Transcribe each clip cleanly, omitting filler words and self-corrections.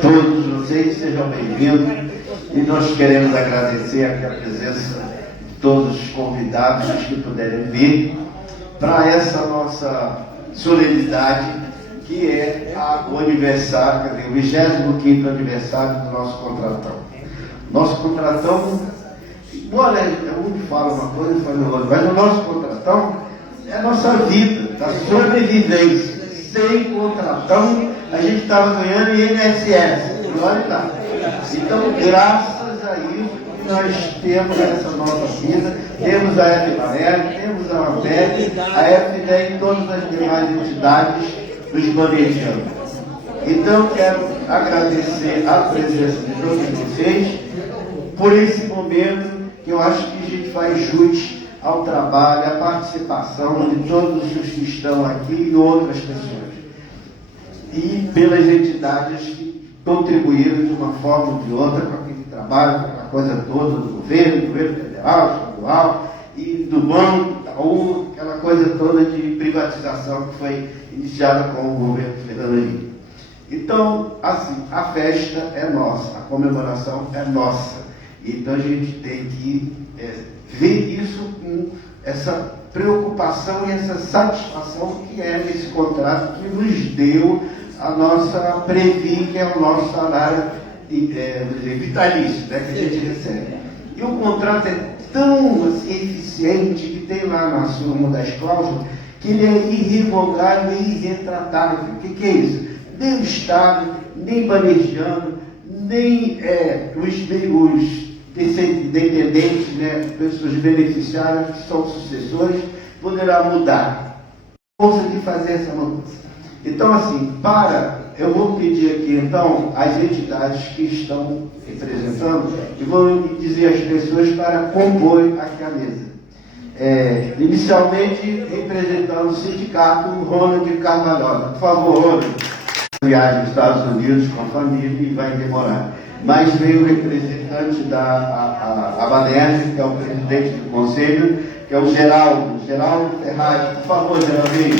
todos vocês, sejam bem-vindos. E nós queremos agradecer aqui a presença de todos os convidados que puderem vir para essa nossa solenidade, que é o aniversário, quer dizer, o 25º aniversário do nosso contratão. Nosso contratão, embora um fala uma coisa e fala outra, mas o nosso contratão é a nossa vida, a sobrevivência. Sem contratão, a gente estava ganhando INSS. E olha lá. Então, graças a isso, nós temos essa nossa vida, temos a FBANERJ, temos a AMPEC, a FDE e todas as demais entidades dos banejando. Então, quero agradecer a presença de todos vocês por esse momento que eu acho que a gente faz jus ao trabalho, à participação de todos os que estão aqui e outras pessoas. E pelas entidades que contribuíram de uma forma ou de outra com aquele trabalho, com a coisa toda do governo federal, estadual e do banco, aquela coisa toda de privatização que foi iniciada com o governo Fernando Henrique. Então, assim, a festa é nossa, a comemoração é nossa. Então a gente tem que ver isso com essa preocupação e essa satisfação que é nesse contrato que nos deu a nossa Previ, que é o nosso salário vitalício, né, que a gente recebe. E o contrato é tão assim, eficiente que tem lá na uma das cláusulas que ele é irrevogável e irretratável. O que é isso? Nem o Estado, nem banejando, nem os dependentes, né, pessoas beneficiárias que são sucessores, poderá mudar. Força de fazer essa mudança. Então, assim, eu vou pedir aqui, então, às entidades que estão representando, e vou dizer às pessoas para compor aqui a mesa. Inicialmente, representando o sindicato, Ronald Carvalhosa. Por favor, Ronald. Viagem aos Estados Unidos com a família e vai demorar. Mas veio o representante da ABANERJ, que é o presidente do conselho, que é o Geraldo Ferraz. Por favor, Geraldinho.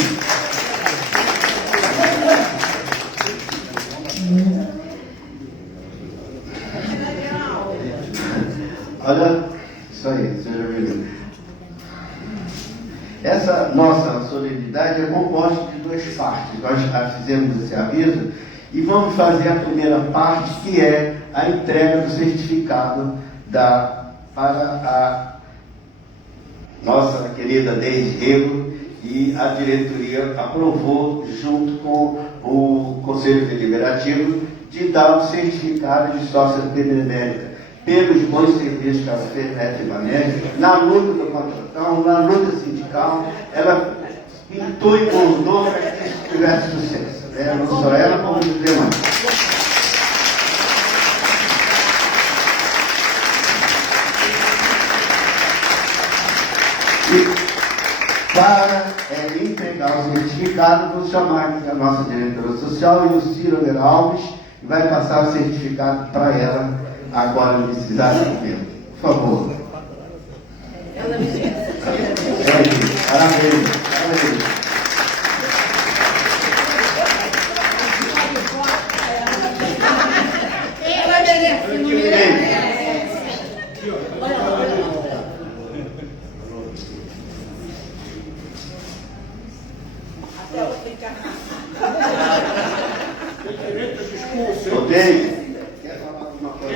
Olha, isso aí, seja bem-vindo. Essa nossa solenidade é composta de duas partes. Nós já fizemos esse aviso e vamos fazer a primeira parte, que é a entrega do certificado para a nossa querida Deise Rego, e a diretoria aprovou, junto com o Conselho Deliberativo, de dar o certificado de sócia benemérita pelos bons serviços que ela fez na FBANERJ, na luta do contratão, na luta sindical. Ela pintou e bordou para que isso tivesse sucesso. Não só ela, como os demais. E para entregar o certificado, vou chamar aqui a nossa diretora social, Lucila Alves, e vai passar o certificado para ela agora nesse exato momento. Por favor. Parabéns. Quer falar alguma coisa?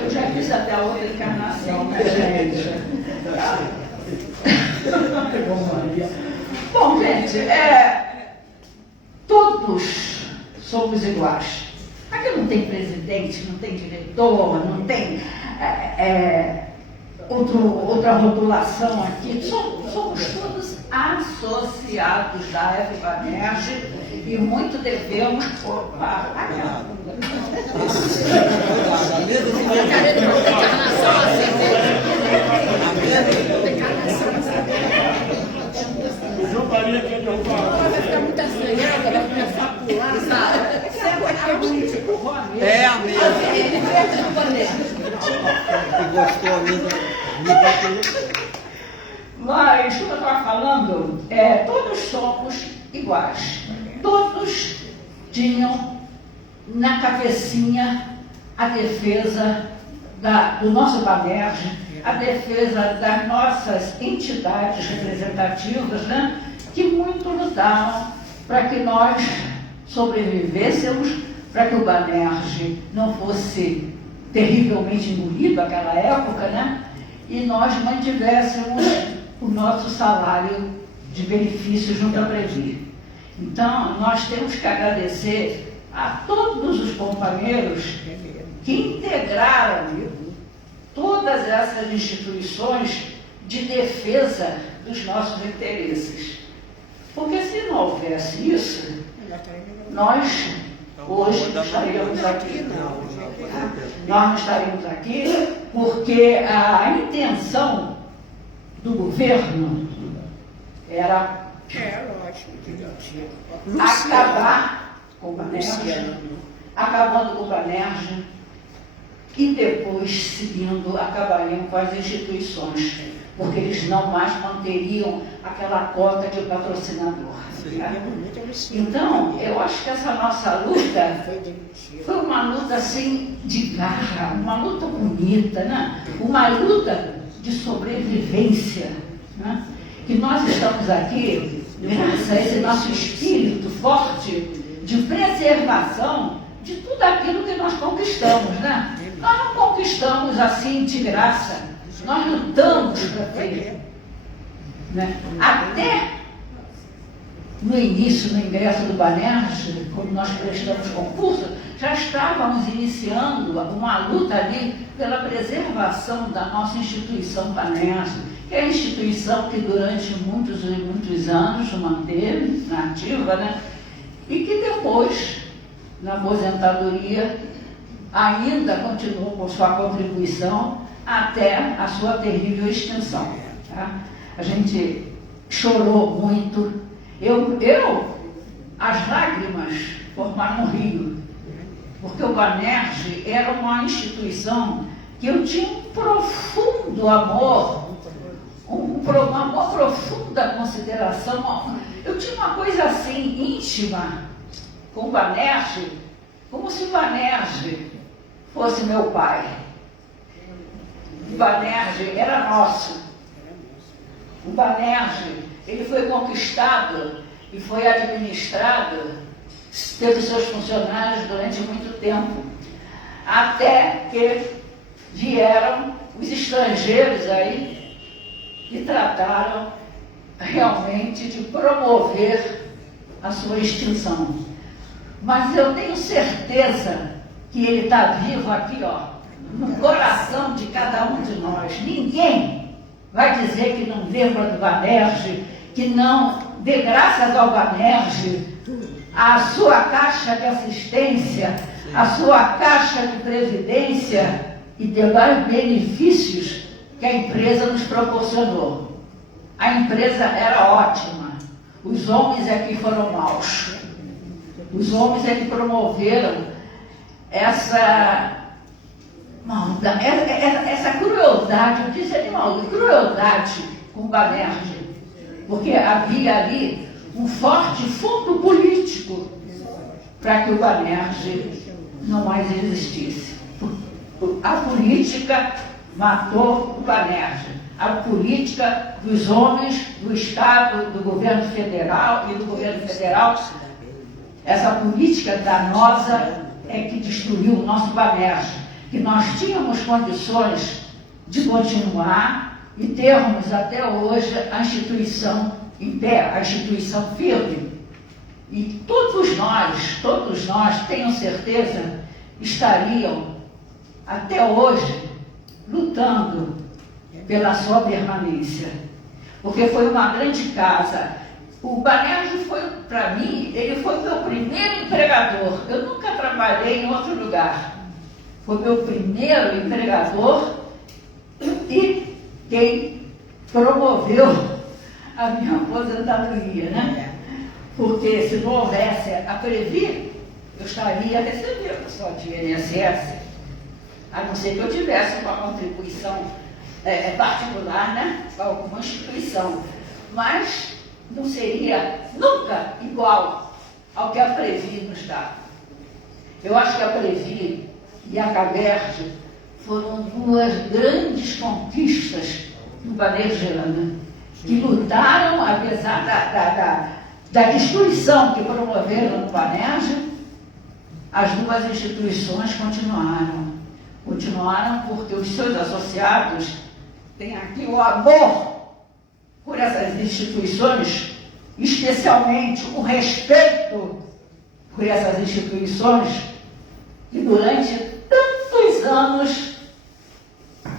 Eu já fiz até a outra encarnação, né, gente? Bom, gente, todos somos iguais. Aqui não tem presidente, não tem diretor, não tem outra rotulação aqui. Somos todos associados da FBANERJ e muito devemos por pagar. O João Maria quer derrubar. Vai ficar muito assanhada, vai começar a pular, sabe? É a mesma. Ele perde no banheiro. Que gostou mesmo. Mas, como eu estava falando, todos somos iguais. Todos tinham na cabecinha a defesa do nosso Banerj, a defesa das nossas entidades representativas, né, que muito lutaram para que nós sobrevivêssemos, para que o Banerj não fosse terrivelmente engolido naquela época, né, e nós mantivéssemos o nosso salário de benefício junto à Previ. Então, nós temos que agradecer a todos os companheiros que integraram todas essas instituições de defesa dos nossos interesses. Porque se não houvesse isso, nós hoje não estaríamos aqui. Nós não estaríamos aqui porque a intenção do governo era acabar com o Banerj, acabando com o Banerj, e depois, seguindo, acabariam com as instituições, porque eles não mais manteriam aquela cota de patrocinador. Tá? Então, eu acho que essa nossa luta foi uma luta assim de garra, uma luta bonita, né? Uma luta de sobrevivência, né? Que nós estamos aqui graças a esse nosso espírito forte de preservação de tudo aquilo que nós conquistamos, né? Nós não conquistamos assim de graça, nós lutamos para ter, né? Até no início, no ingresso do Banerj, quando nós prestamos concurso, já estávamos iniciando uma luta ali pela preservação da nossa instituição Banerj, que é a instituição que durante muitos e muitos anos manteve na ativa, né? E que depois, na aposentadoria, ainda continuou com sua contribuição até a sua terrível extinção. Tá? A gente chorou muito. As lágrimas formaram um rio, porque o Banerj era uma instituição que eu tinha um profundo amor, uma profunda consideração. Eu tinha uma coisa assim, íntima, com o Banerj, como se o Banerj fosse meu pai. O Banerj era nosso. O Banerj, ele foi conquistado e foi administrado pelos seus funcionários durante muito tempo, até que vieram os estrangeiros aí e trataram realmente de promover a sua extinção. Mas eu tenho certeza que ele está vivo aqui, ó, no coração de cada um de nós. Ninguém vai dizer que não lembra do Banerj, que não dê graças ao Banerj, a sua caixa de assistência, a sua caixa de previdência e demais benefícios que a empresa nos proporcionou. A empresa era ótima, os homens é que foram maus. Os homens é que promoveram essa maldade, essa crueldade, eu disse animal, crueldade com o Banerj, porque havia ali um forte fundo político para que o Banerj não mais existisse. A política matou o Banerj. A política dos homens, do Estado, do governo federal e do governo federal, essa política danosa é que destruiu o nosso Banerj, que nós tínhamos condições de continuar e termos até hoje a instituição em pé, a instituição firme. E todos nós, tenho certeza, estariam até hoje lutando pela sua permanência, porque foi uma grande casa. O Banerj foi, para mim, ele foi meu primeiro empregador. Eu nunca trabalhei em outro lugar. Foi meu primeiro empregador e quem promoveu a minha aposentadoria, né? Porque se não houvesse a Previ, eu estaria recebendo só de INSS, a não ser que eu tivesse uma contribuição particular, né? Alguma instituição. Mas não seria nunca igual ao que a Previ nos dá. Eu acho que a Previ e a CABERJ foram duas grandes conquistas do Banejana, que lutaram, apesar da destruição que promoveram no Banerj. As duas instituições continuaram porque os seus associados têm aqui o amor por essas instituições, especialmente o respeito por essas instituições, que durante tantos anos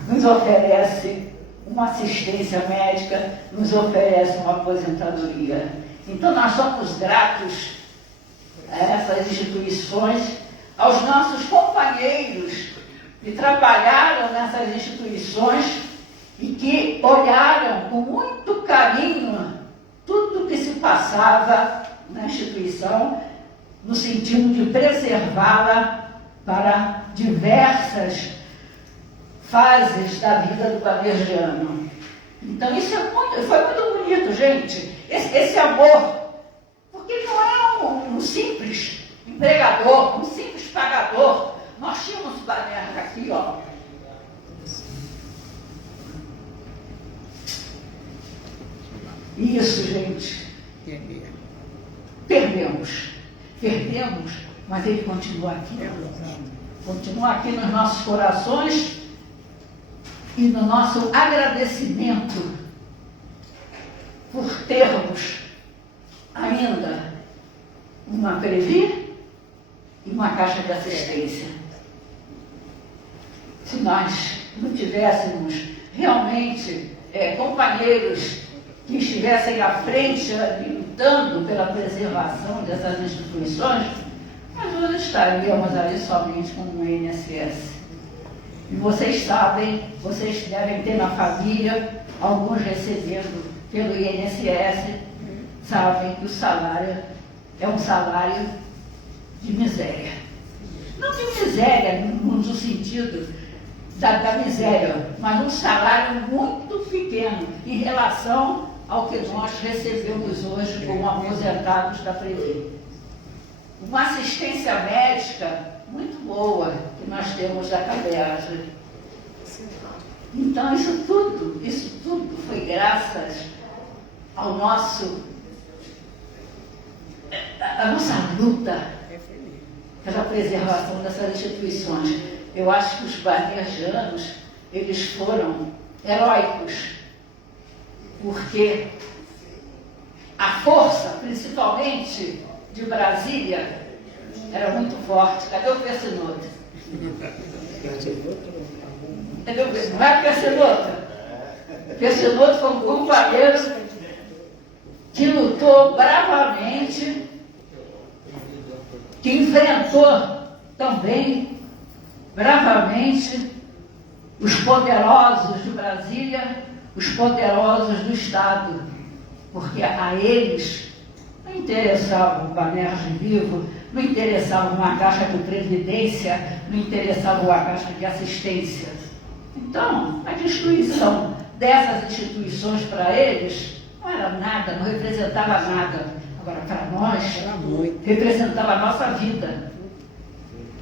nos oferece uma assistência médica, nos oferece uma aposentadoria. Então nós somos gratos a essas instituições, aos nossos companheiros que trabalharam nessas instituições e que olharam com muito carinho tudo que se passava na instituição, no sentido de preservá-la para diversas fases da vida do banerjiano. Então isso foi muito bonito, gente, esse amor, porque não é um simples empregador, um simples pagador. Nós tínhamos o Banerj aqui, ó. Isso, gente. Perdemos, mas ele continua aqui. Continua aqui nos nossos corações e no nosso agradecimento por termos ainda uma Previ e uma caixa de assistência. Se nós não tivéssemos realmente companheiros que estivessem à frente lutando pela preservação dessas instituições, nós não estaríamos ali somente com o INSS. E vocês sabem, vocês devem ter na família, alguns recebendo pelo INSS, sabem que o salário é um salário de miséria. Não de miséria no sentido da miséria, mas um salário muito pequeno em relação ao que nós recebemos hoje como aposentados da Previ. Uma assistência médica muito boa que nós temos da CABERJ. Então isso tudo foi graças ao a nossa luta pela preservação dessas instituições. Eu acho que os banerjanos, eles foram heróicos, porque a força, principalmente de Brasília, era muito forte. Cadê o Persinoto? Cadê o Persinoto? Não é Persinoto? Persinoto foi um companheiro que lutou bravamente, que enfrentou também bravamente os poderosos de Brasília, os poderosos do Estado, porque a eles não interessava o Banerj vivo, não interessava uma caixa de previdência, não interessava uma caixa de assistência. Então, a destruição dessas instituições para eles não era nada, não representava nada. Agora, para nós, representava a nossa vida,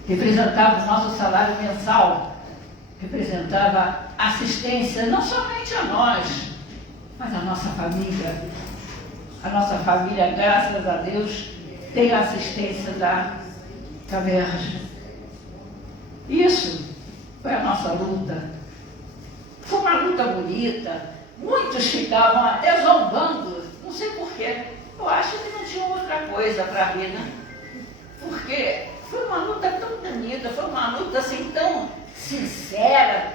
representava o nosso salário mensal, representava assistência não somente a nós, mas a nossa família. A nossa família, graças a Deus, tem a assistência da CABERJ. Isso foi a nossa luta. Foi uma luta bonita. Muitos ficavam até zombando, não sei porquê. Eu acho que não tinha outra coisa para rir, né? Porque foi uma luta tão bonita, foi uma luta assim tão sincera,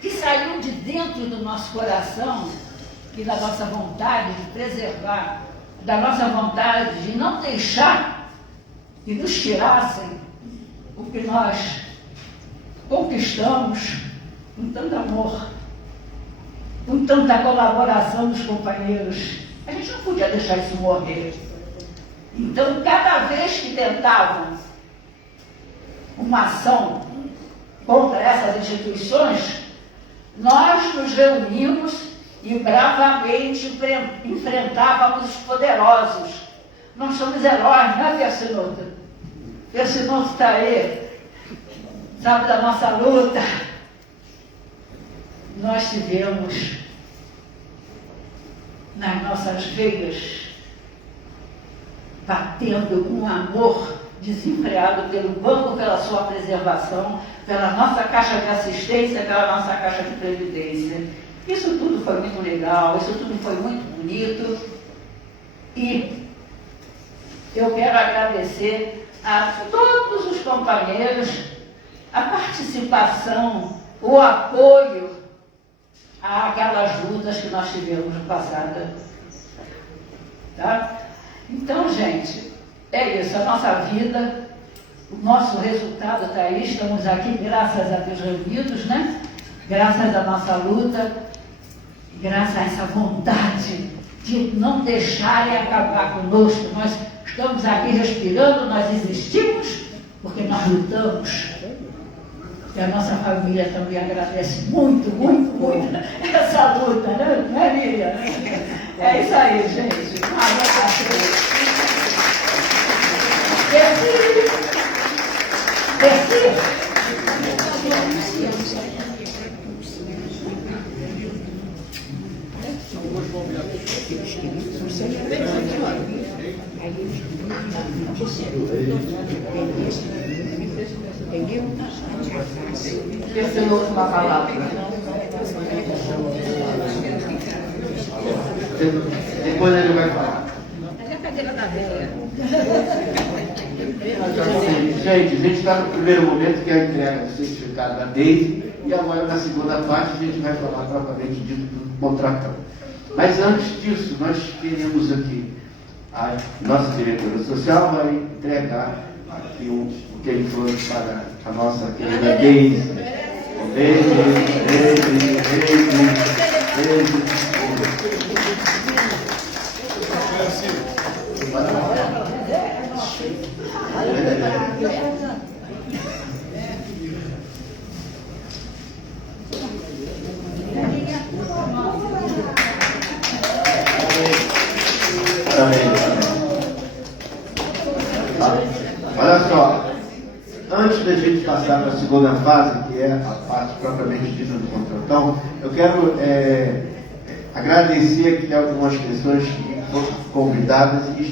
que saiu de dentro do nosso coração e da nossa vontade de preservar, da nossa vontade de não deixar que nos tirassem o que nós conquistamos com tanto amor, com tanta colaboração dos companheiros. A gente não podia deixar isso morrer. Então, cada vez que tentavam uma ação contra essas instituições, nós nos reunimos e bravamente enfrentávamos os poderosos. Nós somos heróis, não é, Persinoto? Persinoto está aí, sabe da nossa luta. Nós tivemos nas nossas veias, batendo um amor desenfreado pelo banco, pela sua preservação, pela nossa caixa de assistência, pela nossa caixa de previdência. Isso tudo foi muito legal, isso tudo foi muito bonito. E eu quero agradecer a todos os companheiros a participação, o apoio àquelas lutas que nós tivemos no passado. Tá? Então, gente, é isso, a nossa vida, o nosso resultado está aí, estamos aqui, graças a Deus, reunidos, né? Graças à nossa luta, graças a essa vontade de não deixarem acabar conosco. Nós estamos aqui respirando, nós existimos, porque nós lutamos. E a nossa família também agradece muito, muito, muito essa luta, né? Não é, Miriam? É isso aí, gente. Esse é a última palavra. Depois ele vai falar. Olha a cadeira da velha. Gente, a gente está no primeiro momento, que é a entrega do certificado da Deise, e agora na segunda parte a gente vai falar propriamente dito do contratão. Mas antes disso, nós queremos aqui, a nossa diretora social vai entregar aqui o que ele foi para a nossa querida Deise. Olha só, antes da gente passar para a segunda fase, que é a parte propriamente dita do contratão, eu quero agradecer aqui algumas pessoas que foram convidadas e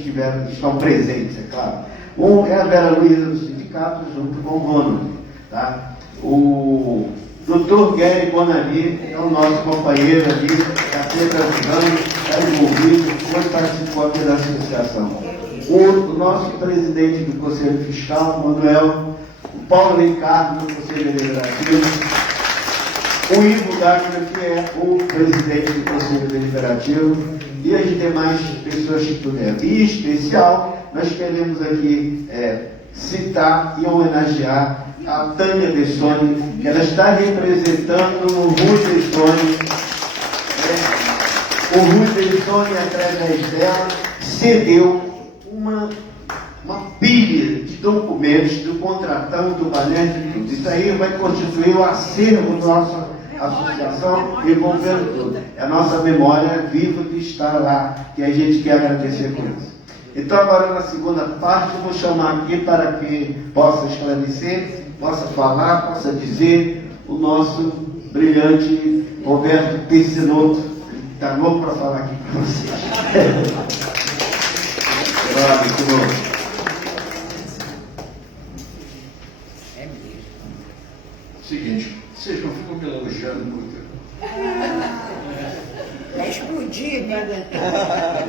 estão presentes, é claro. Um é a Vera Luísa do sindicato, junto com o Ronald. Tá? O Dr. Gary Bonani é o nosso companheiro ali, está sempre ajudando, está envolvido, foi participou aqui da associação. O nosso presidente do Conselho Fiscal, Manuel, o Paulo Ricardo, do Conselho Deliberativo, o Ivo Gagner, que é o presidente do Conselho Deliberativo, e as demais pessoas que puderem. E, em especial, nós queremos aqui citar e homenagear a Tânia Bessoni, que ela está representando o Rui Bessoni. O Rui Bessoni, através dela, cedeu uma pilha de documentos do contratão, do balé, de tudo. Isso aí vai constituir o acervo da nossa associação, envolvendo tudo. É a nossa memória viva que está lá, que a gente quer agradecer por isso. Então, agora na segunda parte, eu vou chamar aqui para que possa esclarecer, possa falar, possa dizer o nosso brilhante Roberto Persinoto, que está louco para falar aqui para vocês. Seguinte, vocês não ficam me elogiando muito. Vai explodir, não aguentar.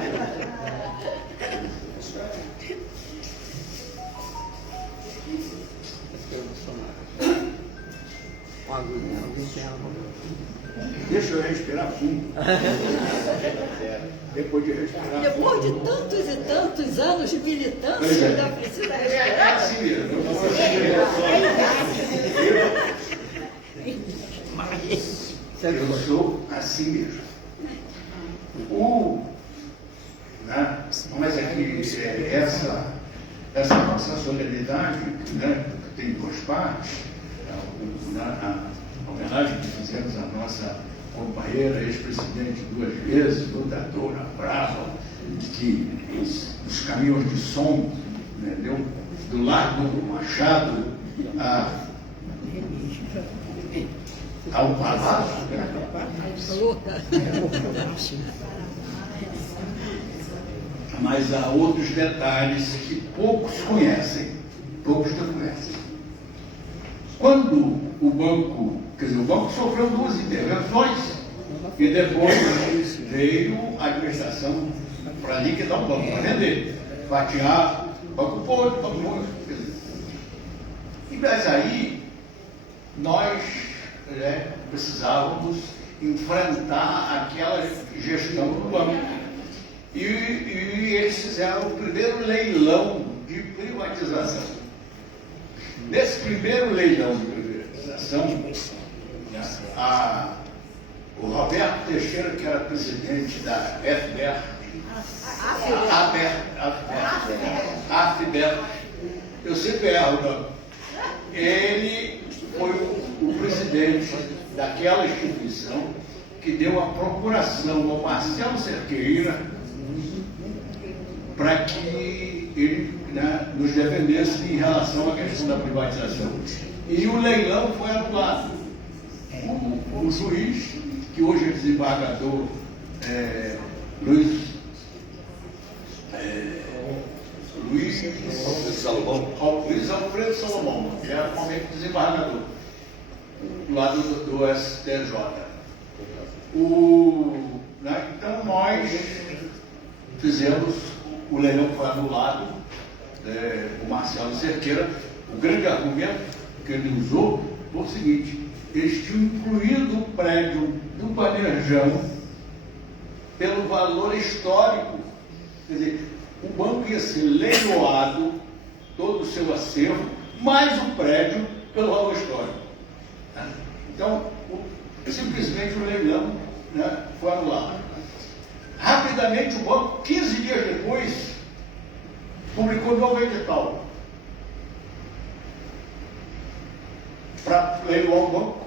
Deixa eu respirar fundo. Depois de respirar. Depois de tantos e tantos anos de militância, Pois é. ainda precisa É respirar. assim mesmo. Eu sou assim mesmo. Né? Mas aqui, essa nossa solenidade, né, que tem duas partes, homenagem que fizemos à nossa companheira, ex-presidente 2 vezes, lutadora brava, que os caminhões de som, né, deu do lado do Machado ao Palácio. Mas há outros detalhes que poucos conhecem. Quando o banco, o banco sofreu 2 intervenções e depois veio a administração para liquidar o banco, para vender, fatiar, banco podre, banco morto. Mas aí nós precisávamos enfrentar aquela gestão do banco. E eles fizeram o primeiro leilão de privatização. Nesse primeiro leilão de privatização, o Roberto Teixeira, que era presidente da AFBER, eu sempre erro, ele foi o presidente daquela instituição que deu a procuração ao Marcelo Cerqueira para que ele nos defendesse em relação à questão da privatização. E o leilão foi anulado. O juiz, que hoje é desembargador, Luiz Alfredo Salomão, que era atualmente desembargador, do lado do STJ. Então nós fizemos, o leilão foi anulado, o Marcelo Cerqueira, o grande argumento que ele usou foi o seguinte: eles tinham incluído o prédio do Banejão pelo valor histórico. Quer dizer, o banco ia ser leiloado, todo o seu acervo, mais o prédio pelo valor histórico. Então, simplesmente o leilão foi anulado. Rapidamente o banco, 15 dias depois, publicou novo edital para leiloar o banco,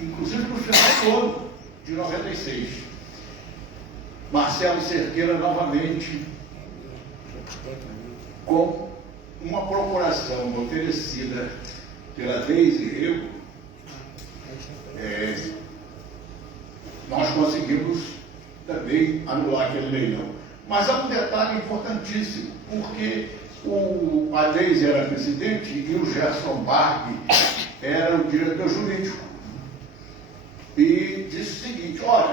inclusive no final do ano de 96. Marcelo Cerqueira novamente, com uma procuração oferecida pela Deise Rego, nós conseguimos também anular aquele leilão. Mas há um detalhe importantíssimo, porque a Deise era presidente e o Gerson Barbie era o diretor jurídico. E disse o seguinte: olha,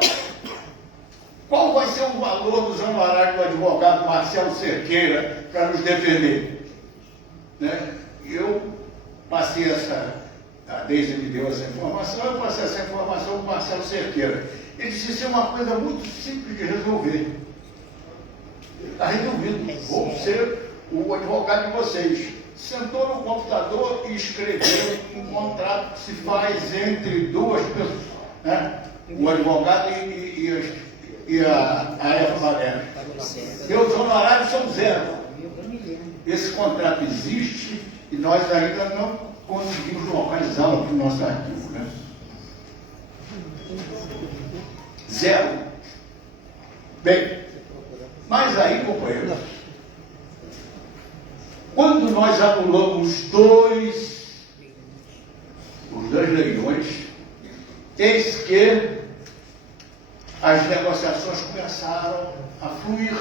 qual vai ser o valor dos honorários do advogado Marcelo Cerqueira para nos defender? Eu passei a Deise me deu essa informação, eu passei essa informação para o Marcelo Cerqueira. Ele disse: isso é uma coisa muito simples de resolver. Está resolvido, vou ser o advogado de vocês. Sentou no computador e escreveu um contrato que se faz entre duas pessoas, o advogado e a Eva Valéria. Meus honorários são 0. Esse contrato existe e nós ainda não conseguimos localizá-lo aqui no nosso arquivo. 0. Bem, mas aí, companheiros, quando nós anulamos os dois leilões, eis que as negociações começaram a fluir,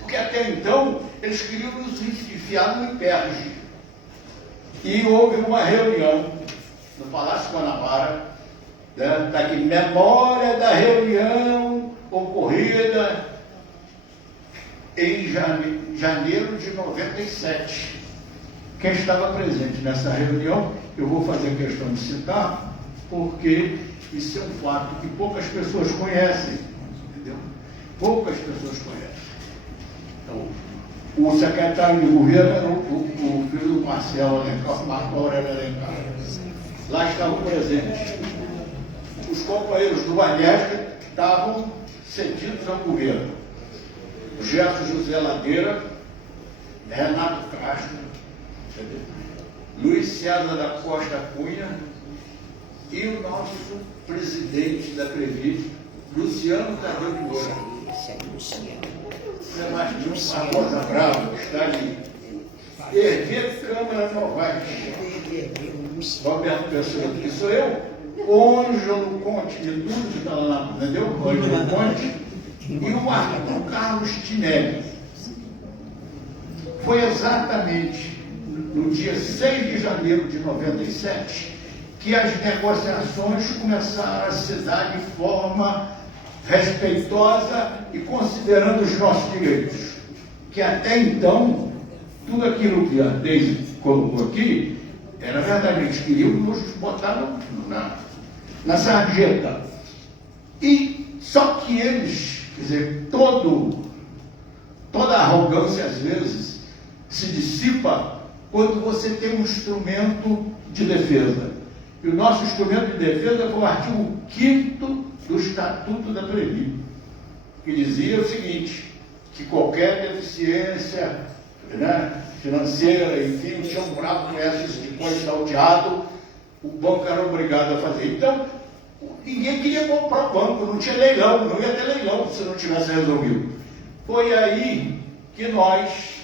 porque até então eles queriam nos enfiar no imperge. E houve uma reunião no Palácio Guanabara, daqui, memória da reunião ocorrida em janeiro de 97. Quem estava presente nessa reunião, eu vou fazer questão de citar, porque isso é um fato que poucas pessoas conhecem, entendeu? Poucas pessoas conhecem. Então, o secretário de governo era o filho do Marcelo Alencar, Marco Aurélio Alencar. Lá estavam presentes. Os companheiros do Banesca estavam cedidos ao governo. Gerson José Ladeira, Renato Castro, Luiz César da Costa Cunha, e o nosso presidente da Previ, Luciano Tadeu de Moura. Sebastião Barbosa Bravo, está ali. Hervé Câmara Novaes. Roberto Pessoa, que sou eu. Ângelo Conte de tudo que está lá, entendeu? Ângelo Conte. E o Arthur Carlos Tinelli. Foi exatamente no dia 6 de janeiro de 97 que as negociações começaram a se dar de forma respeitosa e considerando os nossos direitos. Que até então, tudo aquilo que a Deise colocou aqui, era verdade, eles queriam nos botar na sarjeta. E só que eles, quer dizer, toda arrogância às vezes se dissipa quando você tem um instrumento de defesa. E o nosso instrumento de defesa foi o artigo 5º do Estatuto da Previ, que dizia o seguinte, que qualquer deficiência, né, financeira, enfim, o Tião Bravo conhece isso de coisa salteado, o banco era obrigado a fazer. Então, ninguém queria comprar o banco, não tinha leilão, não ia ter leilão se não tivesse resolvido. Foi aí que nós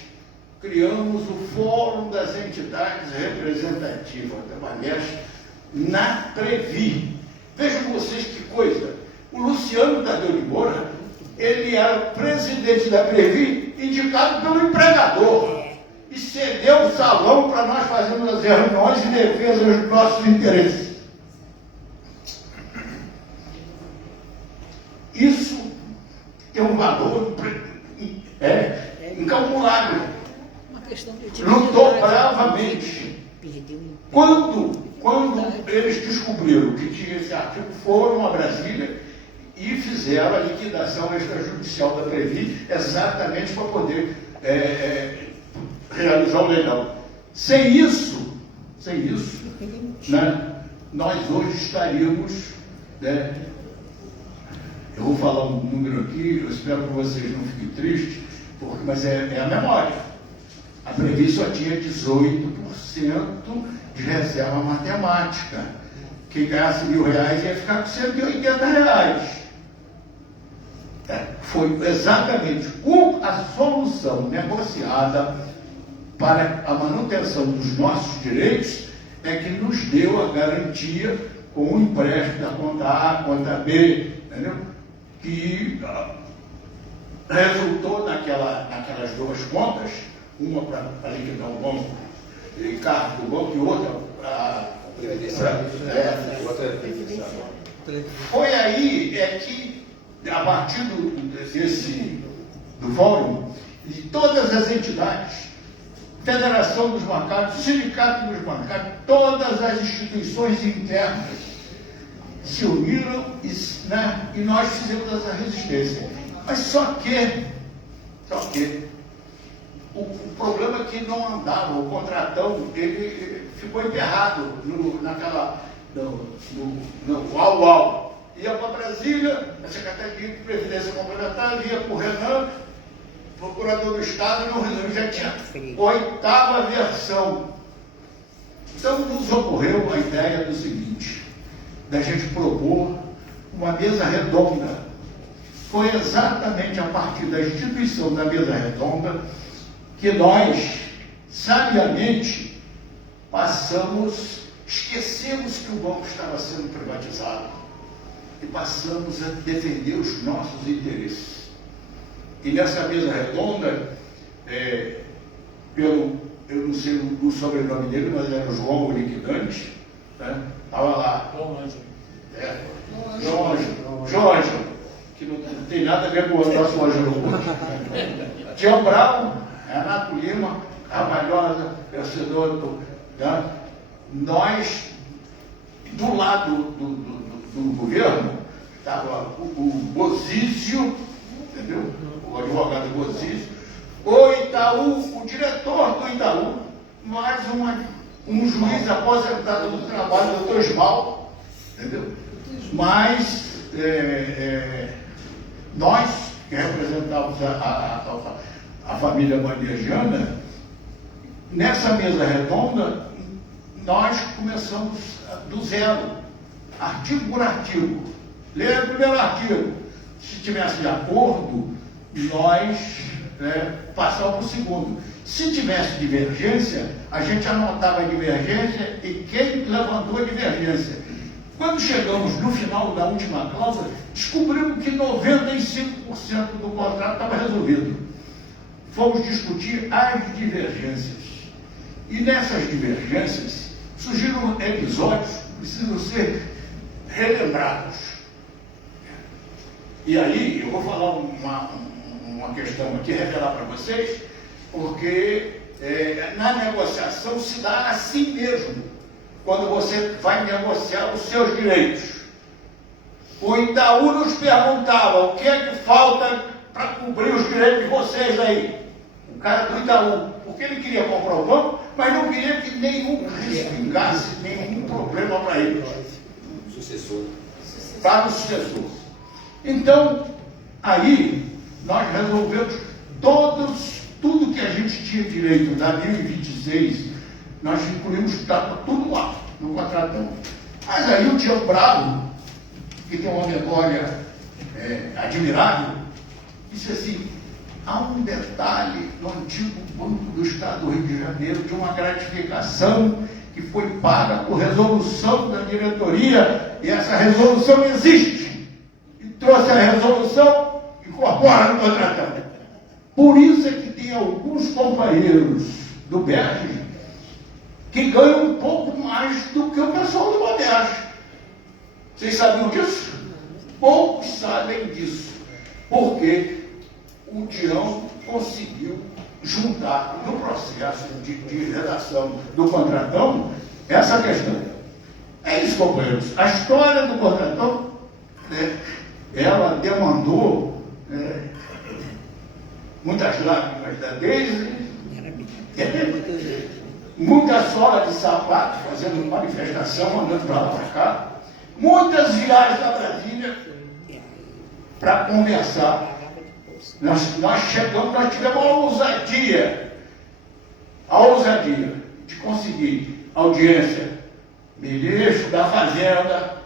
criamos o Fórum das Entidades Representativas da Banesp na Previ. Vejam vocês que coisa. O Luciano Tadeu de Moura, ele era presidente da Previ, indicado pelo empregador, e cedeu o salão para nós fazermos as reuniões em defesa dos nossos interesses. Isso tem um valor incalculável. Lutou bravamente. Quando eles descobriram que tinha esse artigo, foram a Brasília e fizeram a liquidação extrajudicial da Previ, exatamente para poder realizar o leilão. Sem isso, né, nós hoje estaríamos, né, eu vou falar um número aqui, eu espero que vocês não fiquem tristes, mas é a memória. A Previ só tinha 18% de reserva matemática. Quem ganhasse R$1.000 ia ficar com R$180. Foi exatamente a solução negociada para a manutenção dos nossos direitos é que nos deu a garantia com o empréstimo da conta A, conta B, entendeu? Que resultou naquelas duas contas, uma para liquidar o banco e cargo do banco e outra para... Foi aí que, a partir do fórum, de todas as entidades, Federação dos Bancários, Sindicato dos Bancários, todas as instituições internas se uniram e nós fizemos essa resistência. Mas só que o problema é que não andava, o contratão, ele ficou enterrado no UAU. Ia para Brasília, a Secretaria de Previdência Complementar, ia para o Renan, procurador do Estado, não resolveu, já tinha 8ª versão. Então nos ocorreu a ideia do seguinte, da gente propor uma mesa redonda. Foi exatamente a partir da instituição da mesa redonda que nós, sabiamente, esquecemos que o banco estava sendo privatizado e passamos a defender os nossos interesses. E nessa mesa redonda, eu não sei o sobrenome dele, mas era João Liquidante, né? Estava lá. João Ângelo, que não tem nada a ver com o nosso Ângelo. Tião Bravo, Renato Lima, Carvalhosa, vencedor né? Nós, do lado do governo, estava o Bozício, entendeu? O advogado Bozício, o Itaú, o diretor do Itaú, mais um juiz aposentado do trabalho, o doutor Ismal, entendeu? Mas nós, que representávamos a família Bandegiana, nessa mesa redonda, nós começamos do zero. artigo por artigo. Leia o primeiro artigo. Se tivesse de acordo, nós passamos para o segundo. Se tivesse divergência, a gente anotava a divergência e quem levantou a divergência. Quando chegamos no final da última cláusula, descobrimos que 95% do contrato estava resolvido. Fomos discutir as divergências. E nessas divergências surgiram episódios que precisam ser relembrados. E aí eu vou falar uma questão aqui, revelar para vocês, porque na negociação se dá assim mesmo, quando você vai negociar os seus direitos. O Itaú nos perguntava o que é que falta para cobrir os direitos de vocês aí. O cara do Itaú, porque ele queria comprar o banco, mas não queria que nenhum respingasse nenhum problema para ele. Sucessor. Para o sucessor. Então, aí, nós resolvemos tudo que a gente tinha direito da 1026, nós incluímos, estava tudo lá, no contratão. Mas aí o Tião Bravo, que tem uma memória admirável, disse assim, há um detalhe no antigo Banco do Estado do Rio de Janeiro de uma gratificação que foi paga por resolução da diretoria, e essa resolução existe. E trouxe a resolução, incorpora no contratão. Por isso é que tem alguns companheiros do BERJ que ganham um pouco mais do que o pessoal do BERJ. Vocês sabiam disso? Poucos sabem disso. Porque o Tião conseguiu juntar no processo de redação do contratão essa questão. É isso, companheiros. A história do contratão, ela demandou muitas lágrimas da Deise, muita sola de sapato fazendo manifestação, andando para lá para cá, muitas viagens a Brasília para conversar. Nós chegamos, nós tivemos a ousadia de conseguir audiência, ministro da Fazenda,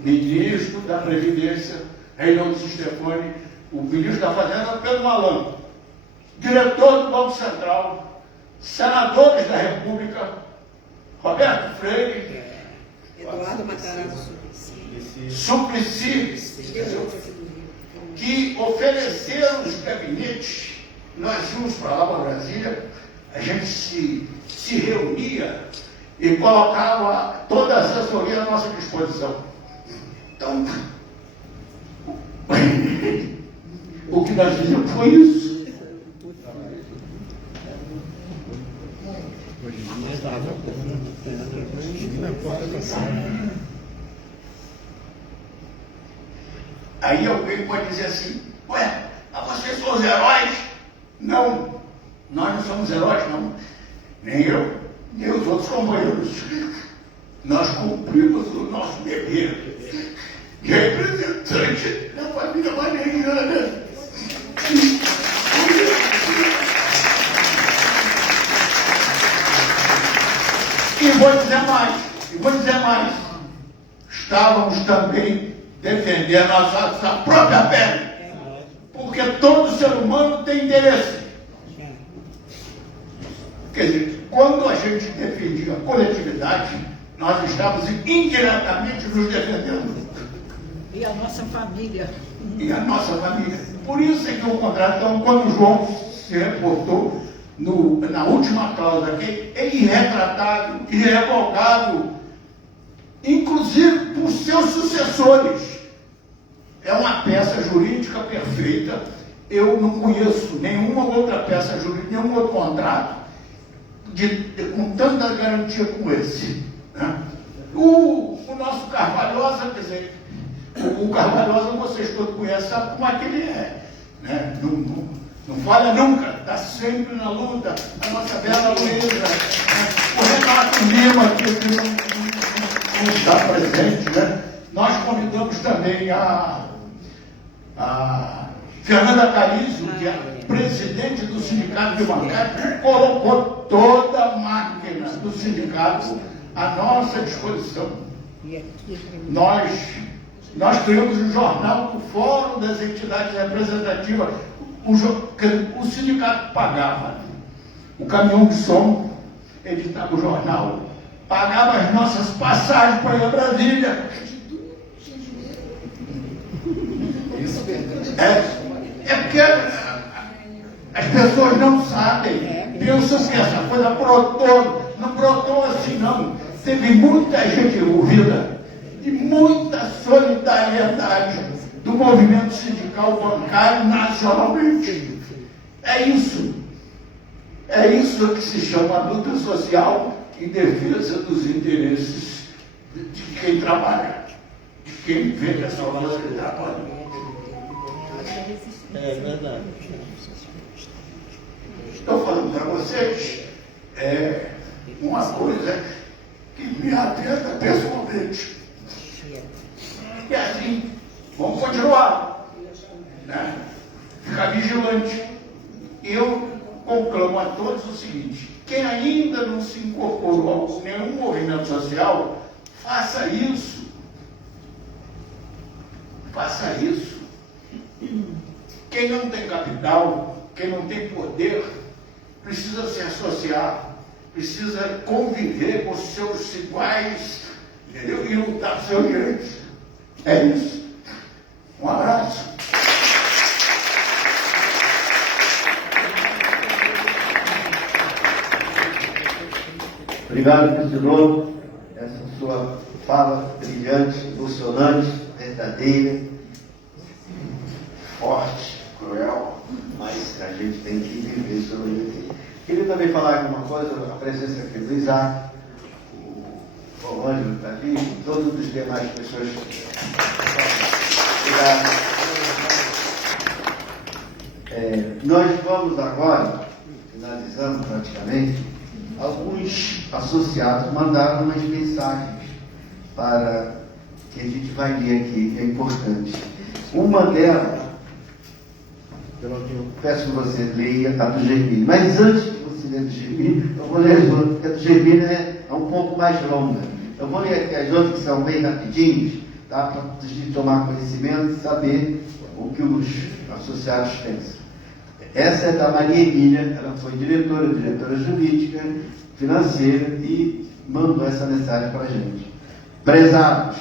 ministro da Previdência, Reinaldo Stefani, o ministro da Fazenda, Pedro Malan, diretor do Banco Central, senadores da República, Roberto Freire, Eduardo Matarazzo, Suplicy, que ofereceram os gabinetes. Nós íamos para lá, para Brasília, a gente se reunia e colocava toda a assessoria à nossa disposição. Então, o que nós fizemos foi isso. Aí alguém pode dizer assim, ué, vocês são os heróis? Não, nós não somos heróis, não. Nem eu, nem os outros companheiros. Nós cumprimos o nosso dever de representante da família Maneirana. E vou dizer mais, estávamos também defendendo a nossa própria pele, porque todo ser humano tem interesse. Quer dizer, quando a gente defendia a coletividade, nós estávamos indiretamente nos defendendo. E a nossa família. E a nossa família. Por isso é que o contratão, quando o João se reportou na última cláusula, que é irretratável, irrevogável, inclusive por seus sucessores. É uma peça jurídica perfeita. Eu não conheço nenhuma outra peça jurídica, nenhum outro contrato com tanta garantia como esse. Né? O nosso Carvalhosa, quer dizer, o Carvalhosa vocês todos conhecem, sabe como é que ele é. Né? Não falha nunca, está sempre na luta. A nossa bela Luísa, né? O Renato Lima, que não está presente, né? Nós convidamos também a Fernanda Carizzo, que é presidente do Sindicato de Bancário, que colocou toda a máquina do sindicato à nossa disposição. Nós criamos um jornal, o Fórum das Entidades Representativas, o sindicato pagava o caminhão de som, editava o jornal, pagava as nossas passagens para ir a Brasília. É porque as pessoas não sabem, pensam que essa coisa brotou, não brotou assim não. Teve muita gente envolvida e muita solidariedade do movimento sindical bancário nacionalmente. É isso que se chama luta social em defesa dos interesses de quem trabalha, de quem vê essa força de trabalho. É verdade. Estou falando para vocês uma coisa que me atenta pessoalmente. E assim, vamos continuar, né? Ficar vigilante. Eu conclamo a todos o seguinte: quem ainda não se incorporou a nenhum movimento social, faça isso. Faça isso. Quem não tem capital, quem não tem poder, precisa se associar, precisa conviver com seus iguais, entendeu? E lutar por seus direitos. É isso. Um abraço. Obrigado, professor. Essa sua fala brilhante, emocionante, verdadeira, forte, cruel, mas a gente tem que viver sobre isso. Queria também falar alguma coisa, a presença aqui do Isaac, o Ângelo está aqui, todas as demais pessoas. Obrigado. Nós vamos agora, finalizando praticamente, alguns associados mandaram umas mensagens para que a gente vai ler aqui, que é importante. Uma delas, eu peço que você leia a do Germino. Mas antes de você ler a do Germino, eu vou ler as outras, porque a do Germino é um pouco mais longa. Eu vou ler aqui as outras que são bem rapidinhas, tá? Para a gente tomar conhecimento e saber o que os associados pensam. Essa é da Maria Emília, ela foi diretora jurídica, financeira e mandou essa mensagem para a gente. Prezados,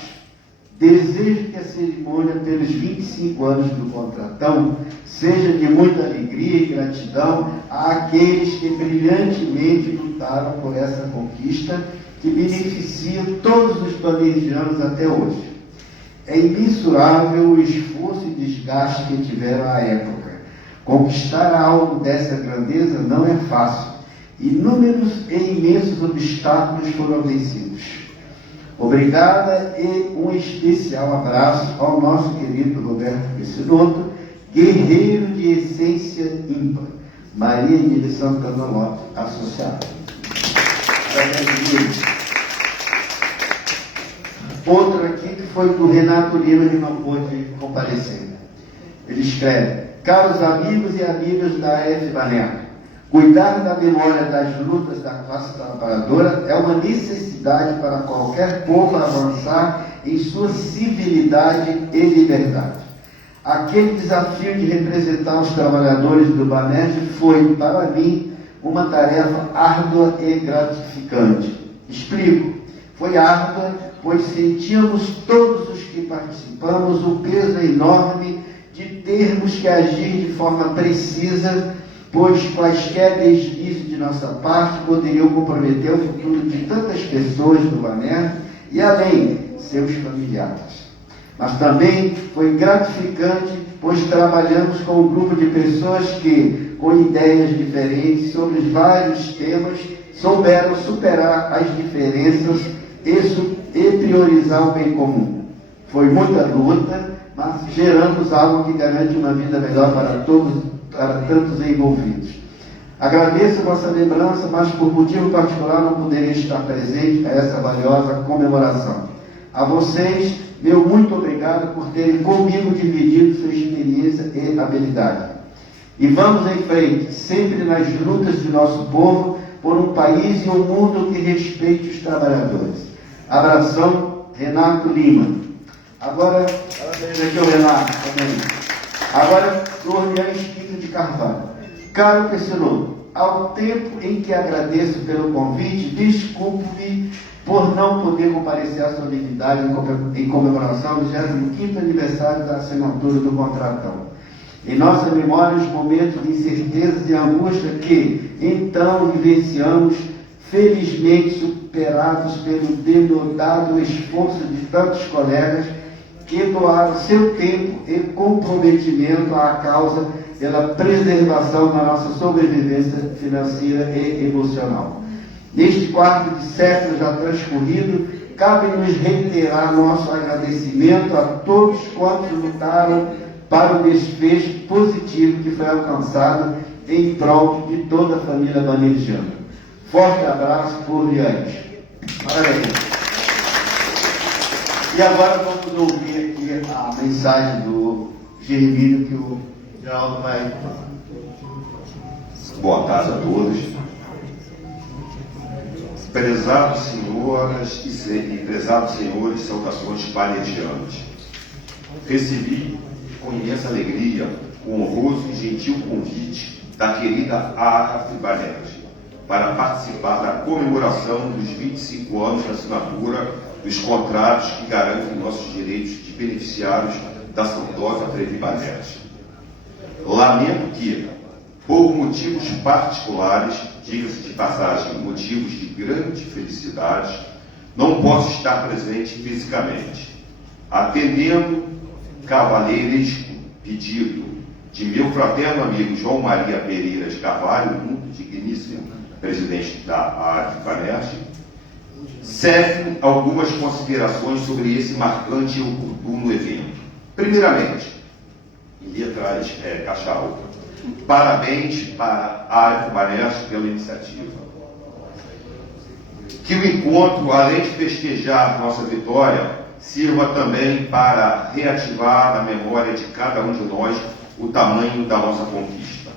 desejo que a cerimônia pelos 25 anos do Contratão seja de muita alegria e gratidão àqueles que brilhantemente lutaram por essa conquista que beneficia todos os bandeirianos até hoje. É imensurável o esforço e desgaste que tiveram à época. Conquistar algo dessa grandeza não é fácil. Inúmeros e imensos obstáculos foram vencidos. Obrigada e um especial abraço ao nosso querido Roberto Pessinoto, guerreiro de essência ímpar. Maria Emília Santana Lopes, associada. Outro aqui que foi do Renato Lima, que não pôde comparecer. Ele escreve: caros amigos e amigas da AF Baneca, cuidar da memória das lutas da classe trabalhadora é uma necessidade para qualquer povo avançar em sua civilidade e liberdade. Aquele desafio de representar os trabalhadores do Banerj foi, para mim, uma tarefa árdua e gratificante. Explico. Foi árdua, pois sentíamos todos os que participamos o peso enorme de termos que agir de forma precisa, pois quaisquer deslizes de nossa parte poderiam comprometer o futuro de tantas pessoas do Banerj e, além, seus familiares. Mas também foi gratificante, pois trabalhamos com um grupo de pessoas que, com ideias diferentes sobre vários temas, souberam superar as diferenças e priorizar o bem comum. Foi muita luta, mas geramos algo que garante uma vida melhor para todos, para tantos envolvidos. Agradeço a vossa lembrança, mas por motivo particular não poderia estar presente a essa valiosa comemoração. A vocês, meu muito obrigado por terem comigo dividido sua experiência e habilidade. E vamos em frente, sempre nas lutas de nosso povo, por um país e um mundo que respeite os trabalhadores. Abração, Renato Lima. Agora, veja aqui o Renato também. Agora, Florian Espírito de Carvalho. Caro Peciloto, ao tempo em que agradeço pelo convite, desculpe-me por não poder comparecer à solenidade em comemoração ao 25º aniversário da assinatura do contratão. Em nossa memória, os momentos de incerteza e angústia que, então, vivenciamos, felizmente superados pelo denodado esforço de tantos colegas que doaram seu tempo e comprometimento à causa pela preservação da nossa sobrevivência financeira e emocional. Neste quarto de século já transcorrido, cabe-nos reiterar nosso agradecimento a todos quantos lutaram para o desfecho positivo que foi alcançado em prol de toda a família Banejano. Forte abraço por diante. Parabéns. E agora vamos ouvir aqui a mensagem do Germínio que o Geraldo vai falar. Boa tarde a todos. Prezados senhoras e prezados senhores, saudações banejdianas. Recebi com imensa alegria o honroso e gentil convite da querida Ara Banerjee para participar da comemoração dos 25 anos da assinatura dos contratos que garantem nossos direitos de beneficiários da saudosa Previ Banerjee. Lamento que, por motivos particulares, diga-se de passagem, motivos de grande felicidade, não posso estar presente fisicamente, atendendo cavalheiresco pedido de meu fraterno amigo João Maria Pereira de Carvalho, muito digníssimo presidente da ARF Banerjee, seguem algumas considerações sobre esse marcante e oportuno evento. Primeiramente, em letras caixa alta, parabéns para a ARF Banerjee pela iniciativa. Que o encontro, além de festejar nossa vitória, sirva também para reativar na memória de cada um de nós o tamanho da nossa conquista.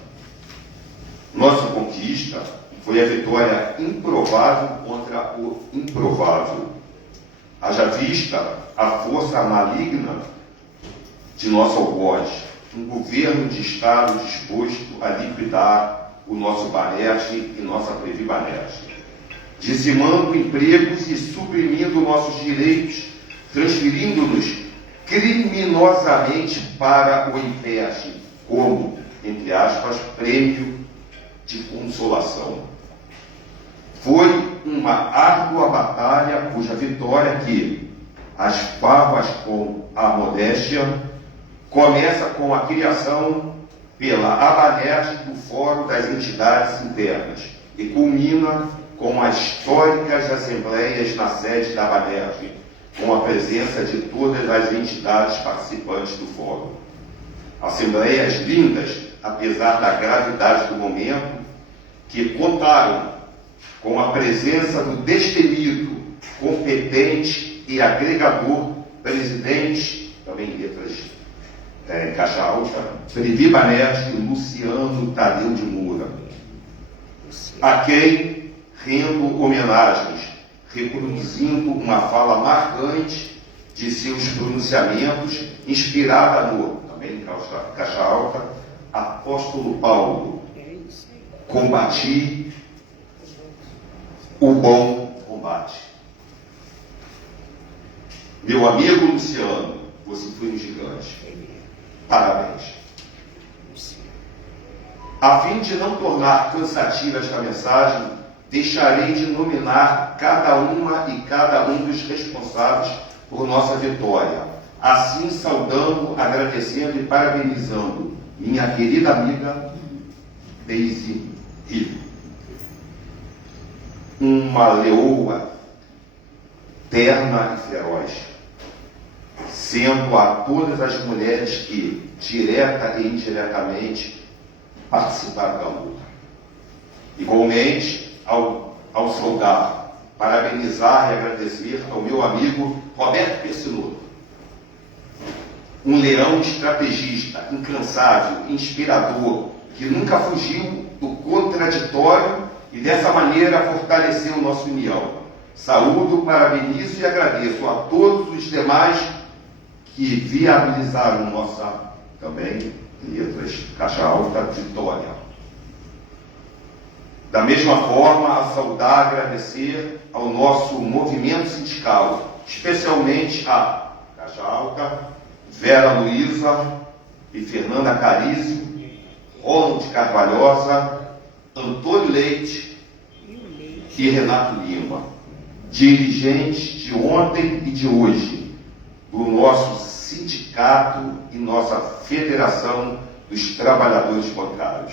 Nossa conquista foi a vitória improvável contra o improvável. Haja vista a força maligna de nosso algoz, um governo de Estado disposto a liquidar o nosso Banerjee e nossa Previ Banerjee, dizimando empregos e suprimindo nossos direitos, transferindo-nos criminosamente para o IPERJ, como, entre aspas, prêmio de consolação. Foi uma árdua batalha cuja vitória que, às favas com a modéstia, começa com a criação pela Abanerjee do Fórum das Entidades Internas e culmina com as históricas assembleias na sede da Abanerjee, com a presença de todas as entidades participantes do fórum. Assembleias lindas, apesar da gravidade do momento, que contaram com a presença do destemido, competente e agregador presidente, também em letras caixa alta, Previ Banerjee Luciano Tadeu de Moura, a quem rendo homenagens, reproduzindo uma fala marcante de seus pronunciamentos, inspirada no, também em caixa alta, apóstolo Paulo: combati o bom combate. Meu amigo Luciano, você foi um gigante. Parabéns. A fim de não tornar cansativa esta mensagem, deixarei de nominar cada uma e cada um dos responsáveis por nossa vitória, assim saudando, agradecendo e parabenizando minha querida amiga Daisy Rio, uma leoa terna e feroz, sendo a todas as mulheres que, direta e indiretamente, participaram da luta. Igualmente, ao saudar, parabenizar e agradecer ao meu amigo Roberto Peciloto, um leão estrategista, incansável, inspirador, que nunca fugiu do contraditório e dessa maneira fortaleceu nossa união. Saúdo, parabenizo e agradeço a todos os demais que viabilizaram nossa, também, letras, caixa alta, vitória. Da mesma forma, a saudar e agradecer ao nosso movimento sindical, especialmente a Caixa Alta, Vera Luiza e Fernanda Carizio, Ronald Carvalhosa, Antônio Leite e Renato Lima, dirigentes de ontem e de hoje, do nosso sindicato e nossa Federação dos Trabalhadores Bancários.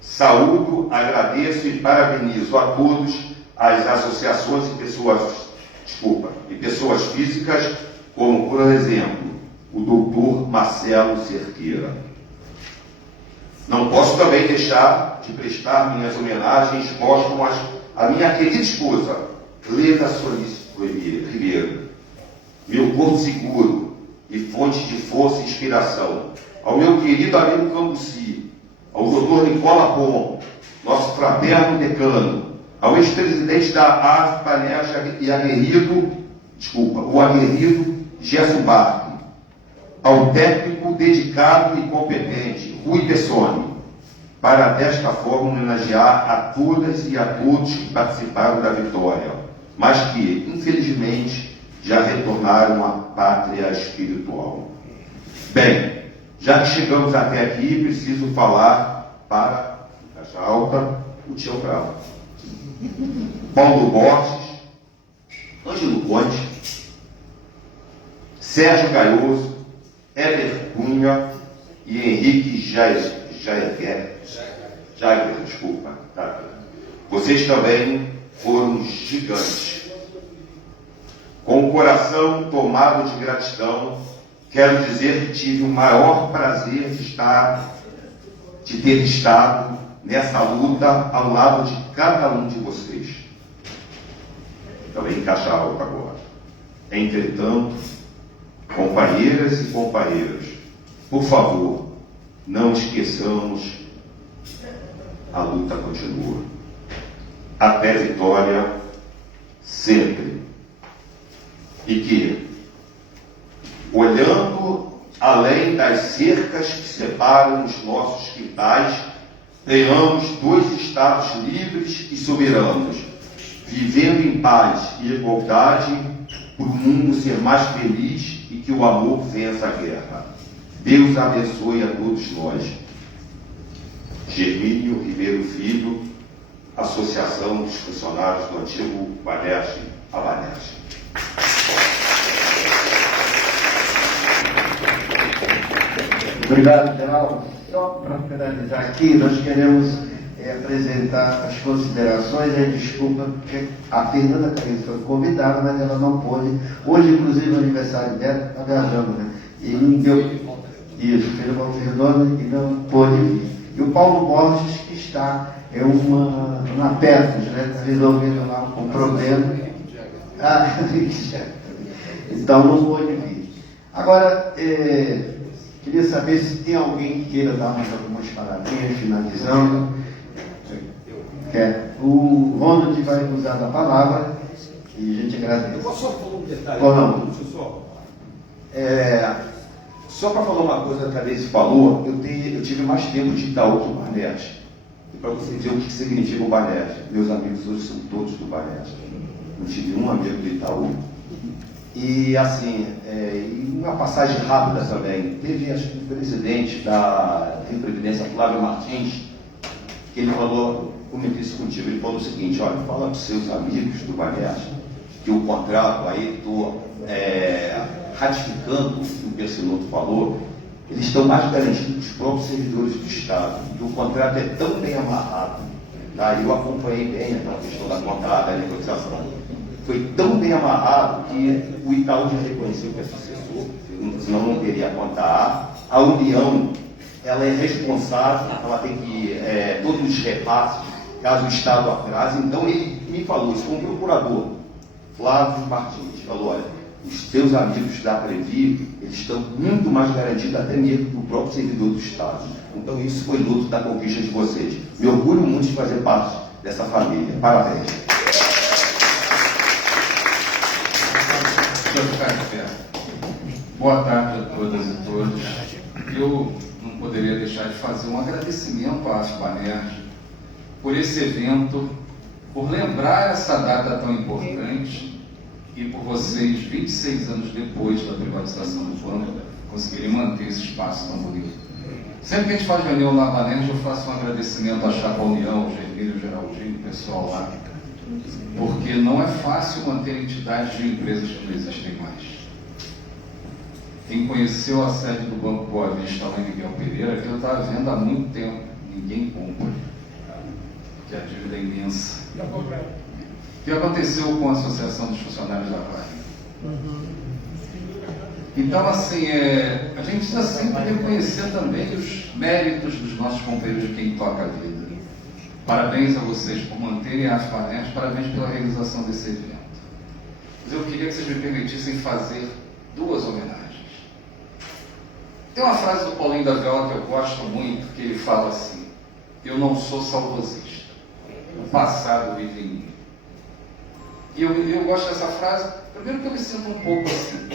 Saúdo, agradeço e parabenizo a todos as associações e pessoas físicas, como, por exemplo, o doutor Marcelo Cerqueira. Não posso também deixar de prestar minhas homenagens póstumas à minha querida esposa, Cleda Solícito Ribeiro, meu porto seguro e fonte de força e inspiração, ao meu querido amigo Cambuci, ao doutor Nicola Pom, nosso fraterno decano, ao ex-presidente da AF Panerja e o aguerrido Gerson Barque, ao técnico dedicado e competente Rui Bessoni, para desta forma homenagear a todas e a todos que participaram da vitória, mas que, infelizmente, já retornaram à pátria espiritual. Bem, já que chegamos até aqui, preciso falar para Caixa Alta, o Tião Bravo, Paulo Borges, Ângelo Conde, Sérgio Gaioso, Éder Cunha e Henrique Jair, desculpa. Tá. Vocês também foram gigantes. Com o coração tomado de gratidão, quero dizer que tive o maior prazer de ter estado nessa luta ao lado de cada um de vocês. Também em Caixa Alta agora. Entretanto, companheiras e companheiros, por favor, não esqueçamos, a luta continua. Até vitória, sempre. E que, olhando além das cercas que separam os nossos quintais, tenhamos 2 estados livres e soberanos, vivendo em paz e igualdade, para o mundo ser mais feliz e que o amor vença a guerra. Deus abençoe a todos nós. Germínio Ribeiro Filho, Associação dos Funcionários do Antigo Banerje, a Banerje. Obrigado, Geraldo. Só para finalizar aqui, nós queremos apresentar as considerações e desculpa, porque a Fernanda Carizio foi convidada, mas ela não pôde. Hoje, inclusive, o aniversário dela, está viajando, né? E não deu. Isso, fez uma Redonda e não pôde vir. E o Paulo Borges, que está na Petros, né? Está resolvendo lá um problema. Então não pôde vir. Agora, queria saber se tem alguém que queira dar mais algumas palavrinhas, finalizando. O Ronald vai usar a palavra e a gente agradece. Eu posso só falar um detalhe? Ou não? Deixa eu só para falar uma coisa que a Thaís falou, eu tive mais tempo de Itaú que o Banerje. E para você ver o que significa o Banerje. Meus amigos hoje são todos do Banerje. Não tive um amigo do Itaú. E assim, uma passagem rápida também. Teve, acho que, o presidente da Previdência, Flávio Martins, que ele falou, comentei isso contigo, ele falou o seguinte: olha, fala para os seus amigos do Banerje que o contrato aí, estou ratificando o que o Persiloto falou, eles estão mais garantidos que os próprios servidores do Estado. E o contrato é tão bem amarrado, tá? Eu acompanhei bem aquela questão da contrata, da negociação. Foi tão bem amarrado que o Itaú já reconheceu que é sucessor, senão não teria a conta A. A União, ela é responsável, ela tem que todos os repasses, caso o Estado atrase. Então ele me falou isso com o procurador Flávio Martins, falou: olha, os teus amigos da Previ, eles estão muito mais garantidos até mesmo do próprio servidor do Estado. Então isso foi luto da conquista de vocês. Me orgulho muito de fazer parte dessa família. Parabéns. Deixa eu ficar de pé. Boa tarde a todas e todos. Eu não poderia deixar de fazer um agradecimento à Aspanerj por esse evento, por lembrar essa data tão importante e por vocês, 26 anos depois da privatização do banco, conseguirem manter esse espaço tão bonito. Sempre que a gente faz reunião na Aspanerj, eu faço um agradecimento à Chapa União, ao Germílio, Geraldinho, o pessoal lá, porque não é fácil manter entidades de empresas que não existem mais. Quem conheceu a sede do Banco Boa Vista lá em Miguel Pereira, aquilo está à venda há muito tempo, ninguém compra, porque a dívida é imensa. O que aconteceu com a Associação dos Funcionários da Praia? Então, assim, a gente precisa sempre reconhecer também os méritos dos nossos companheiros de quem toca a vida. Parabéns a vocês por manterem a Aspanerj, parabéns pela realização desse evento. Mas eu queria que vocês me permitissem fazer duas homenagens. Tem uma frase do Paulinho da Viola que eu gosto muito, que ele fala assim: eu não sou saudosista, o passado vive em mim. E eu gosto dessa frase, primeiro que eu me sinto um pouco assim.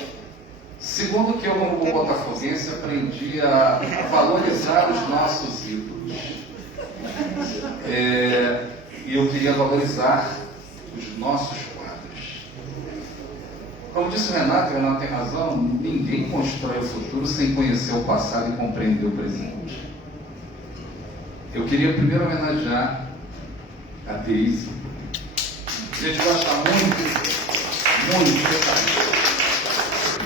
Segundo que eu, como bom botafoguense, aprendi a valorizar os nossos ídolos. E eu queria valorizar os nossos quadros. Como disse o Renato tem razão, ninguém constrói o futuro sem conhecer o passado e compreender o presente. Eu queria primeiro homenagear a Deise. A gente gosta muito dessa.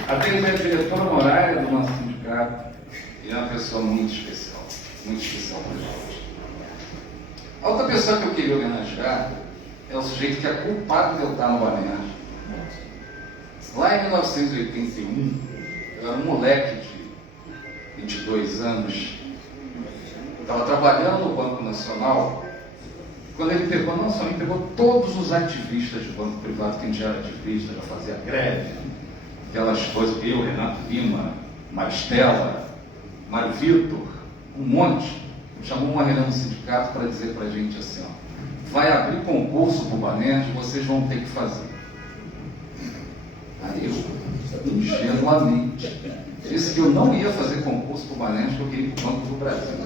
A Deise é diretora honorária do nosso sindicato e é uma pessoa muito especial para a gente. A outra pessoa que eu queria homenagear é o sujeito que é culpado de eu estar no Banerj. Lá em 1981, eu era um moleque de 22 anos, estava trabalhando no Banco Nacional, quando ele pegou, não só ele pegou todos os ativistas do banco privado, quem já era ativista, já fazia greve, aquelas coisas, eu, Renato Lima, Maristela, Mário Vitor, um monte, chamou uma reunião do sindicato para dizer para a gente assim, ó, vai abrir concurso para o Banerj, vocês vão ter que fazer. Aí eu, ingenuamente, disse que eu não ia fazer concurso para o Banerj, porque eu queria ir para o Banco do Brasil.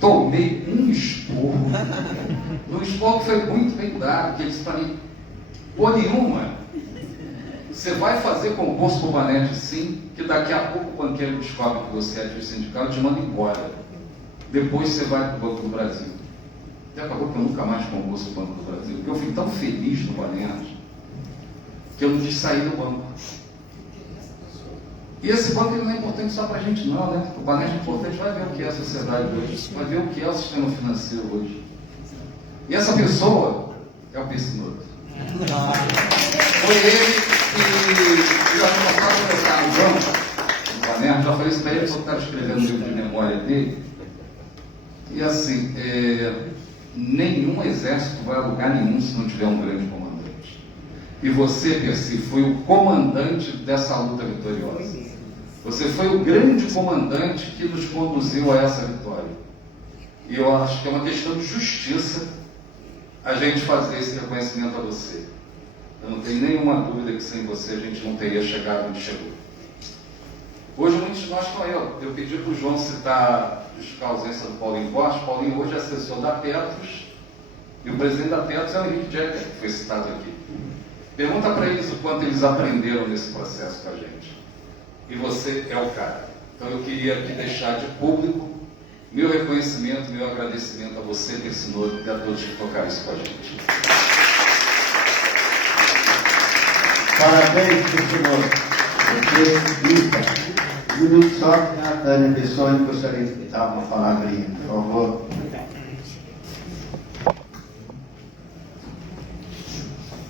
Tomei um esporro, um esporro que foi muito bem dado, que ele disse para mim, pô, nenhuma, você vai fazer concurso para o Banerj sim, que daqui a pouco o banqueiro descobre que você é ativista sindical e te manda embora. Depois você vai para o Banco do Brasil. E acabou que eu nunca mais concurso para o Banco do Brasil, porque eu fui tão feliz no Banerj que eu não quis sair do banco. E esse banco ele não é importante só para a gente não, né? O Banerj é importante, vai ver o que é a sociedade hoje, vai ver o que é o sistema financeiro hoje. E essa pessoa é o Pessinoto. Foi ele que já começou a começar no banco, no Banerj, já falei isso para ele, só que estava escrevendo um livro de memória dele. E assim, nenhum exército vai a lugar nenhum se não tiver um grande comandante. E você, Percy, foi o comandante dessa luta vitoriosa. Você foi o grande comandante que nos conduziu a essa vitória. E eu acho que é uma questão de justiça a gente fazer esse reconhecimento a você. Eu não tenho nenhuma dúvida que sem você a gente não teria chegado onde chegou. Hoje muitos de nós estão aí. Eu pedi para o João justificar a ausência do Paulinho Borges. Paulinho hoje é assessor da Petros e o presidente da Petros é o Henrique Jeter, que foi citado aqui. Pergunta para eles o quanto eles aprenderam nesse processo com a gente. E você é o cara. Então eu queria aqui deixar de público meu reconhecimento, meu agradecimento a você, Pessinoto, e a todos que tocaram isso com a gente. Parabéns, Pessinoto. Você grita. Um minuto só, a Tânia Pessoa, eu gostaria de dar uma palavrinha, por favor.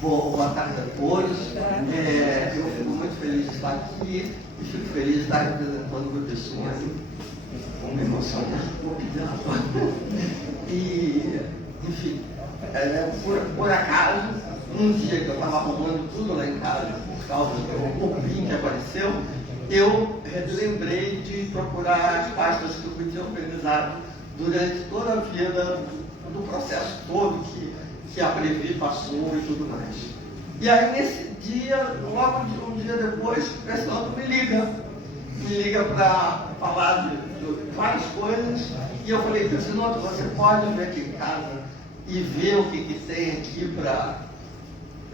Boa tarde a todos. Eu fico muito feliz de estar aqui e fico feliz de estar representando o pessoa. Como emocionado. E, enfim, por acaso, um dia que eu estava arrumando tudo lá em casa, por causa do corpinho que apareceu, eu lembrei de procurar as pastas que eu tinha organizado durante toda a vida do processo todo que a Previ passou e tudo mais. E aí, nesse dia, logo um dia depois, o pessoal me liga para falar de várias coisas, e eu falei, Pessinoto, você pode vir aqui em casa e ver o que tem aqui para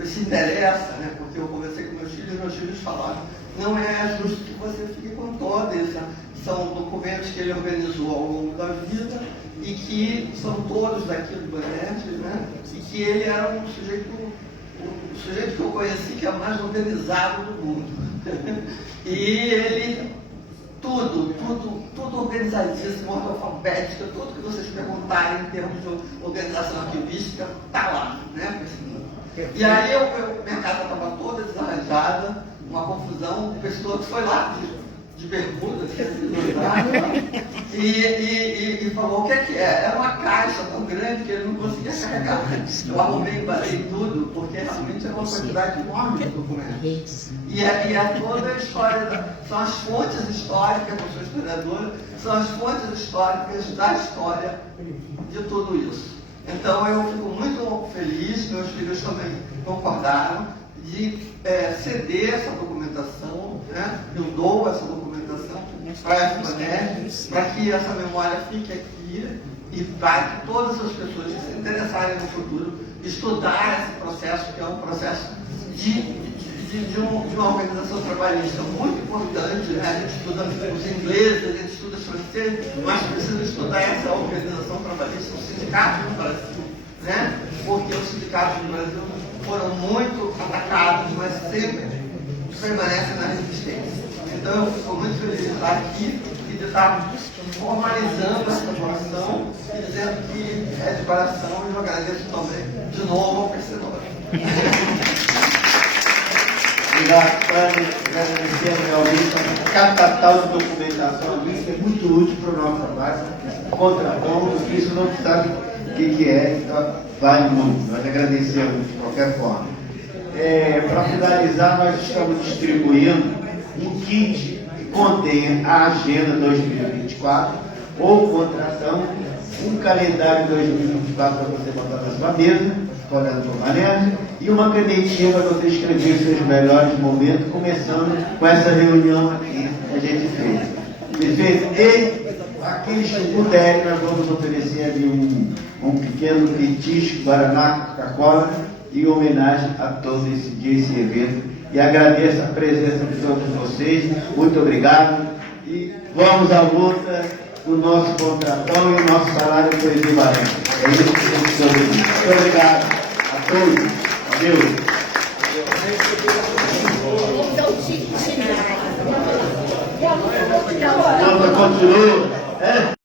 se interessa, né? Porque eu conversei com meus filhos falaram, não é justo que você fique com toda essa, são documentos que ele organizou ao longo da vida e que são todos daqui do Banestes, né? E que ele era o sujeito que eu conheci que é o mais organizado do mundo. E ele, tudo organizadíssimo, ordem alfabética, tudo que vocês perguntarem em termos de organização arquivística, está lá, né? E aí minha casa estava toda desarranjada, uma confusão, o pessoal que foi lá de bermuda, e falou, o que é? Era uma caixa tão grande que ele não conseguia carregar. Eu arrumei, embalei tudo, porque realmente era uma quantidade enorme de documentos. E é toda a história, são as fontes históricas, eu sou historiadora, são as fontes históricas da história de tudo isso. Então eu fico muito feliz, meus filhos também concordaram, de ceder essa documentação, né? Eu dou essa documentação para a FBANERJ, para que essa memória fique aqui e para que todas as pessoas que se interessarem no futuro estudar esse processo, que é um processo de uma organização trabalhista muito importante, né? A gente estuda os ingleses, a gente estuda os franceses, mas precisa estudar essa organização trabalhista, os sindicatos no Brasil, né? Porque os sindicatos no Brasil foram muito atacados, mas sempre permanecem na resistência. Então eu fico muito feliz de estar aqui e de estar formalizando essa doação e dizendo que é de coração, e eu agradeço também de novo ao Pessinoto. Obrigado, Fran. Agradecer realmente a capital de documentação ali, que é muito útil para o nosso trabalho. Contraponto, porque isso não sabe o que é, então vale muito. Nós agradecemos de qualquer forma. Para finalizar, nós estamos distribuindo um kit que contém a Agenda 2024 ou contração, um calendário 2024 para você botar na sua mesa, olhando para o Banestes, e uma canetinha para você escrever os seus melhores momentos, começando com essa reunião aqui que a gente fez. Perfeito? E aqueles que puderem, nós vamos oferecer ali um pequeno petisco, Guaraná, Coca-Cola, em homenagem a todo esse dia, esse evento. E agradeço a presença de todos vocês. Muito obrigado. E vamos à luta do nosso contratão e o nosso salário por equivalente. É isso que temos que fazer. Muito obrigado a todos. Valeu. Vamos dar um tique. A luta continua.